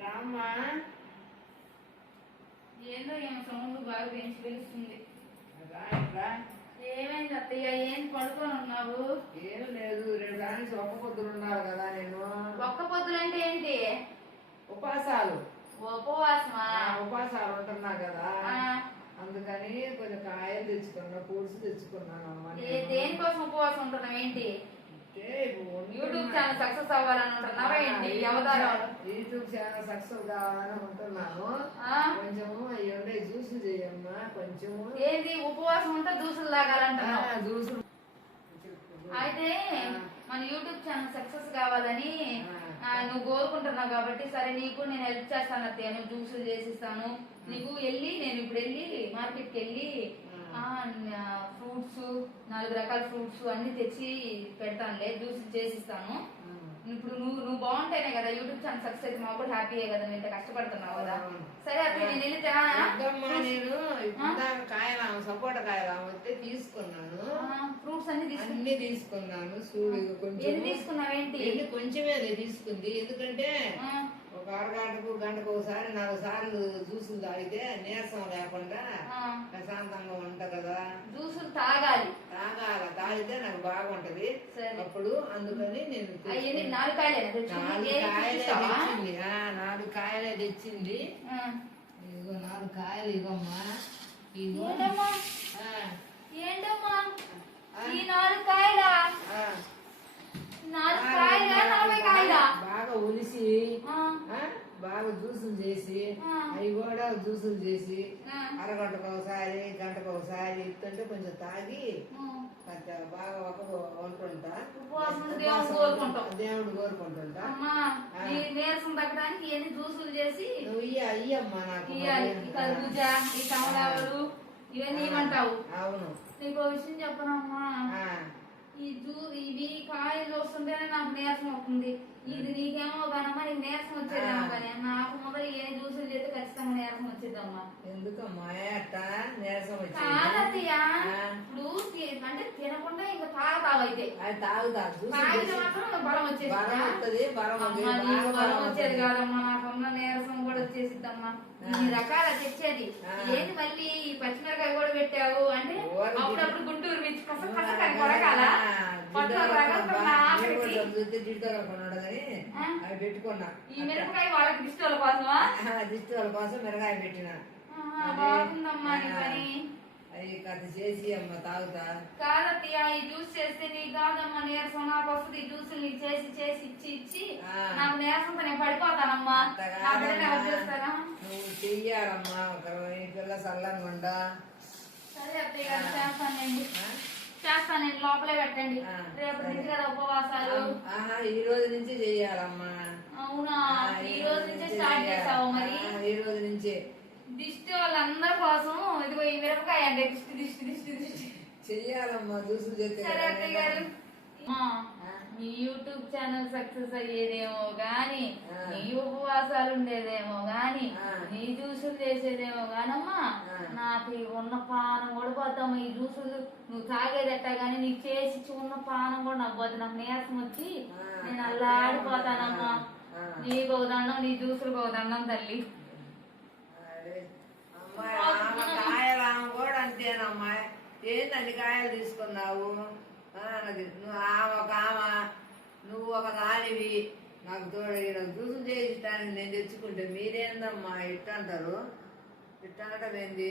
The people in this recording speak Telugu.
రామ్మా. ఏందో ఏమో సౌండ్ బాగా పెంచి పిలుస్తుంది. ఏమైంది అత్తయ్య? ఏం పడుకొని ఉన్నావు? ఏం లేదు, రేపు దానికి ఒక్క పొద్దులు ఉన్నారు కదా. నేను ఒక్క పొద్దులు అంటే ఏంటి? ఉపాసాలు. ఉపవాసమా? ఉపాసాలు ఉంటున్నా కదా, అందుకని కొంచెం కాయలు తెచ్చుకున్నా, ఫ్రూట్స్ తెచ్చుకున్నాను అమ్మా. దేనికోసం ఉపవాసం ఉంటున్నావు ఏంటి? యూట్యూబ్ ఛానల్ సక్సెస్ అవ్వాలని ఉంటున్నావా ఏంటి? యూట్యూబ్ ఛానల్ సక్సెస్ కావాలని ఉంటున్నాను. కొంచెము అయ్యి జ్యూసులు చేయమ్మా. కొంచెము ఏంటి ఉపవాసం ఉంటే జ్యూసులు తాగాలంటున్నావు? జ్యూసులు అయితే మన యూట్యూబ్ ఛానల్ సక్సెస్ కావాలని నువ్వు కోరుకుంటున్నావు కాబట్టి సరే నీకు నేను హెల్ప్ చేస్తాను అత్తయ్య. నేను జ్యూసులు చేసిస్తాను నీకు. నేను ఇప్పుడు వెళ్ళి మార్కెట్కి వెళ్ళి ఫ్రూట్స్ 4 రకాల ఫ్రూట్స్ అన్ని తెచ్చి పెడతానులే, జ్యూస్ చేసిస్తాను. ఇప్పుడు నువ్వు బాగుంటేనే కదా యూట్యూబ్ ఛానల్ సక్సెస్ అయితే మాకు కూడా హ్యాపీయే కదా. నేను ఇంత కష్టపడుతున్నావు కదా. సరే అప్పుడు నేను వెళ్ళి నేను కాయలా సపోటా కాయలా వస్తే తీసుకున్నాను. ఫ్రూట్స్ అన్ని తీసుకున్నాను. చూడు కొంచెం తీసుకున్నావేంటి? కొంచెమే తీసుకుంది. ఎందుకంటే ఒక గంటకు ఒకసారి 4 సార్లు జ్యూసులు తాగితే నీరసం లేకుండా ప్రశాంతంగా ఉంటా కదా. జ్యూసులు తాగాలి, తాగితే నాకు బాగుంటది. అప్పుడు అందుకని నేను 4 కాయలే తెచ్చింది. ఇగో 4 కాయలు ఇగమ్మా. ఏంటమ్మా ఈ 4 కాయలా? 4 కాయలా 40 కాయలా? బాగా ఉలిసి బాగా జ్యూసులు చేసి అవి కూడా జ్యూసులు చేసి అరగంటకు ఒకసారి గంటకు ఒకసారి ఇస్తుంటే కొంచెం తాగి బాగా ఉంటుంటా. దేవుడు కోరుకుంటుంటా. నీరసం తగ్గడానికి ఎన్ని జ్యూసులు చేసి అయ్యమ్మా నాకు కర్బూజా, ఈ కమలావలు ఇవన్నీ ఏమంటావు? అవును. నీకు విషయం చెప్పనమ్మా, ఇవి కాయలు వస్తుంటేనే నాకు నీరసం అవుతుంది. ఇది నీకేమో కానమ్మా, నీకు నీరసం వచ్చేద్దామా కానీ నాకు మొదలు ఏ జ్యూసులు చేస్తే ఖచ్చితంగా నీరసం వచ్చేద్దామా. ఎందుకమ్మా నీరసం వచ్చి? కాదయ్యా, ఇప్పుడు అంటే తినకుండా ఇంకా తాగుతావైతే మాత్రం బలం వచ్చేది. బలం వచ్చేది కాదమ్మా, నాకున్న నీరసం కూడా వచ్చేసిద్దమ్మా. ఇన్ని రకాల తెచ్చేది ఏంటి? మళ్ళీ ఈ పచ్చిమిరకాయ కూడా పెట్టావు అంటే అప్పుడప్పుడు గుంటూరు మిర్చి కసకసకని కొరకాల పెట్టుకున్నా. ఈ మిరపకాయ వాళ్ళకి దిష్టి కోసమా? దిష్టి కోసం మిరకాయ పెట్టిన. బాగుందమ్మా నీ పని. అవి కథ చేసి అమ్మ తాగుతా. కాదత్తయ్య, ఈ జ్యూస్ చేస్తే నీకు కాదమ్మా నీరసం, నాకు వస్తుంది. ఈ జ్యూస్ నీకు చేసి చేసి ఇచ్చి నాకు నీరసంతో నేను పడిపోతానమ్మా. చేస్తారా? నువ్వు చెయ్యాలమ్మా, ఈ పిల్ల సల్లంగా ఉండా. సరే అత్తయ్య గారు చేస్తానండి, చేస్తానండి. లోపలే పెట్టండి. రేపు నుంచి కదా ఉపవాసాలు? ఈ రోజు నుంచి చెయ్యాలమ్మా. అవునా? ఈ రోజు నుంచే స్టార్ట్ చేసావు? మరి ఈ రోజు నుంచే దిష్టి వాళ్ళందరి కోసం ఇదిగో ఈ మిరపకాయ అంటే దిష్టి చెయ్యాలమ్మా జ్యూసులు చేస్తే. సరే అత్తయ్య గారు, మీ యూట్యూబ్ ఛానల్ సక్సెస్ అయ్యేదేమో గాని, నీ ఉపవాసాలు ఉండేదేమో గాని, నీ జ్యూసులు చేసేదేమో గానమ్మా, నాకు ఉన్న పానం కూడా పోతాము. ఈ జ్యూసులు నువ్వు తాగేదట్టా గానీ నీకు చేసి ఉన్న పానం కూడా నాకు పోతుంది. నాకు నీరసం వచ్చి నేను అల్లాడిపోతానమ్మా. నీకు ఒక దండం, నీ జ్యూసులకు ఒక దండం తల్లి. కాయలు కూడా అంతేనమ్మా. ఏంటండి కాయలు తీసుకున్నావు? నువ్వు ఒక నాలివి నాకు తోడు జ్యూసులు చేయించడానికి నేను తెచ్చుకుంటే మీరేందమ్మా ఇట్టంటారు? ఇట్టనటం ఏంది?